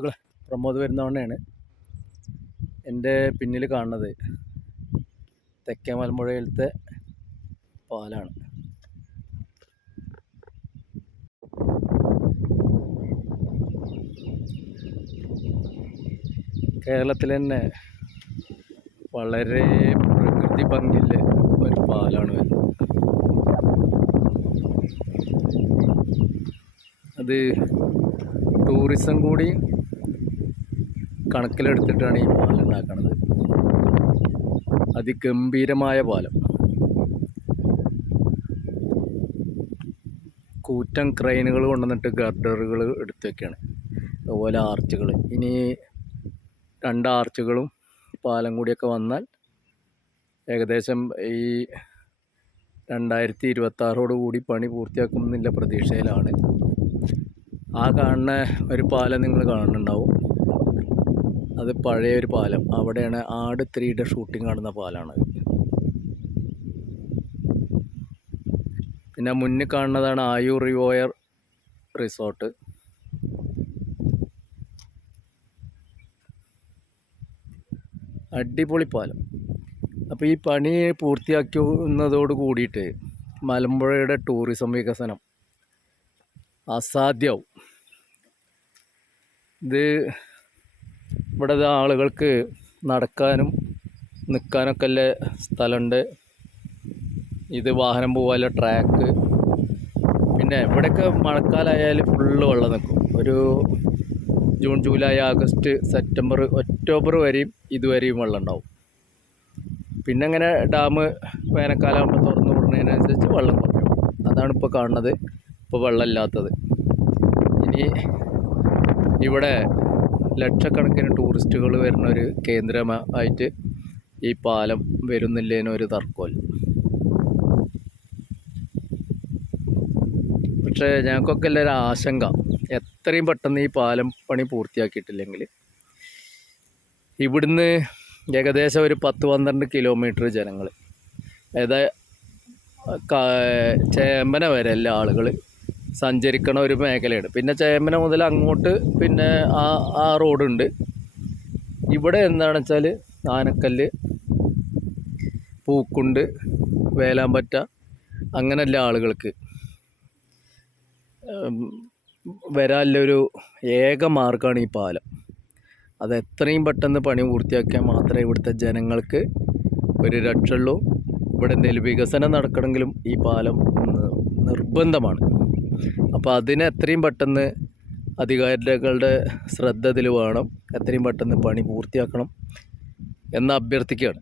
സുഹൃത്തുക്കളെ, പ്രമോദ് വരുന്നവണ്ണയാണ്. എൻ്റെ പിന്നിൽ കാണുന്നത് തെക്കേ മലമ്പുഴയിലത്തെ പാലാണ്. കേരളത്തിൽ തന്നെ വളരെ പ്രകൃതി ഭംഗിയുള്ള ഒരു പാലാണ് വരുന്നത്. അത് ടൂറിസം കൂടി കണക്കിലെടുത്തിട്ടാണ് ഈ പാലം ഉണ്ടാക്കുന്നത്. അതിഗംഭീരമായ പാലം, കൂറ്റൻ ക്രെയിനുകൾ കൊണ്ടുവന്നിട്ട് ഗർഡറുകൾ എടുത്തു വയ്ക്കുകയാണ്. അതുപോലെ ആർച്ചുകൾ, ഇനി 2 ആർച്ചുകളും പാലം കൂടിയൊക്കെ വന്നാൽ ഏകദേശം ഈ 2026 കൂടി പണി പൂർത്തിയാക്കുമെന്നുള്ള പ്രതീക്ഷയിലാണ്. ആ കാണുന്ന ഒരു പാലം നിങ്ങൾ കാണുന്നുണ്ടാവും, അത് പഴയൊരു പാലം. അവിടെയാണ് ആട് 3യുടെ ഷൂട്ടിംഗ് കാണുന്ന പാലാണ്. പിന്നെ മുന്നിൽ കാണുന്നതാണ് ആയൂർ റിവോയർ റിസോർട്ട്. അടിപൊളി പാലം. അപ്പോൾ ഈ പണി പൂർത്തിയാക്കുന്നതോട് കൂടിയിട്ട് മലമ്പുഴയുടെ ടൂറിസം വികസനം അസാധ്യമാവും. ഇത് ഇവിടെ ആളുകൾക്ക് നടക്കാനും നിൽക്കാനൊക്കെ ഉള്ള സ്ഥലമുണ്ട്. ഇത് വാഹനം പോകാനുള്ള ട്രാക്ക്. പിന്നെ ഇവിടെയൊക്കെ മഴക്കാലമായാൽ ഫുള്ള് വെള്ളം നിൽക്കും. ഒരു June, July, August, September, October വരെയും ഇതുവരെയും വെള്ളം ഉണ്ടാവും. പിന്നെ അങ്ങനെ ഡാം വേനൽക്കാലമാകുമ്പോൾ തുറന്നു വിടുന്നതിനനുസരിച്ച് വെള്ളം കുറയും. അതാണ് ഇപ്പോൾ കാണുന്നത്, ഇപ്പോൾ വെള്ളമില്ലാത്തത്. ഇനി ഇവിടെ ലക്ഷക്കണക്കിന് ടൂറിസ്റ്റുകൾ വരുന്ന ഒരു കേന്ദ്രമായിട്ട് ഈ പാലം വരുന്നില്ലേനൊരു തർക്കമില്ല. പക്ഷേ ഞങ്ങൾക്കൊക്കെ എല്ലാവരും ആശങ്ക, എത്രയും പെട്ടെന്ന് ഈ പാലം പണി പൂർത്തിയാക്കിയിട്ടില്ലെങ്കിൽ ഇവിടുന്ന് ഏകദേശം ഒരു 10-12 കിലോമീറ്റർ ജനങ്ങൾ, അതായത് ചേമ്പന വരെ എല്ലാ ആളുകൾ സഞ്ചരിക്കണ ഒരു മേഖലയാണ്. പിന്നെ ചേമ്പന മുതൽ അങ്ങോട്ട് പിന്നെ ആ റോഡുണ്ട്. ഇവിടെ എന്താണെന്ന് വെച്ചാൽ ആനക്കല്ല്, പൂക്കുണ്ട്, വേലാമ്പറ്റ, അങ്ങനെ എല്ലാ ആളുകൾക്ക് വരാനുള്ളൊരു ഏക മാർഗ്ഗമാണ് ഈ പാലം. അത് എത്രയും പെട്ടെന്ന് പണി പൂർത്തിയാക്കിയാൽ മാത്രമേ ഇവിടുത്തെ ജനങ്ങൾക്ക് ഒരു രക്ഷയുള്ളൂ. ഇവിടെ എന്തെങ്കിലും വികസനം നടക്കണമെങ്കിലും ഈ പാലം നിർബന്ധമാണ്. അപ്പോൾ അതിന് എത്രയും പെട്ടെന്ന് അധികാരികളുടെ ശ്രദ്ധ ഇതിൽ വേണം. എത്രയും പെട്ടെന്ന് പണി പൂർത്തിയാക്കണം എന്ന് അഭ്യർത്ഥിക്കുകയാണ്.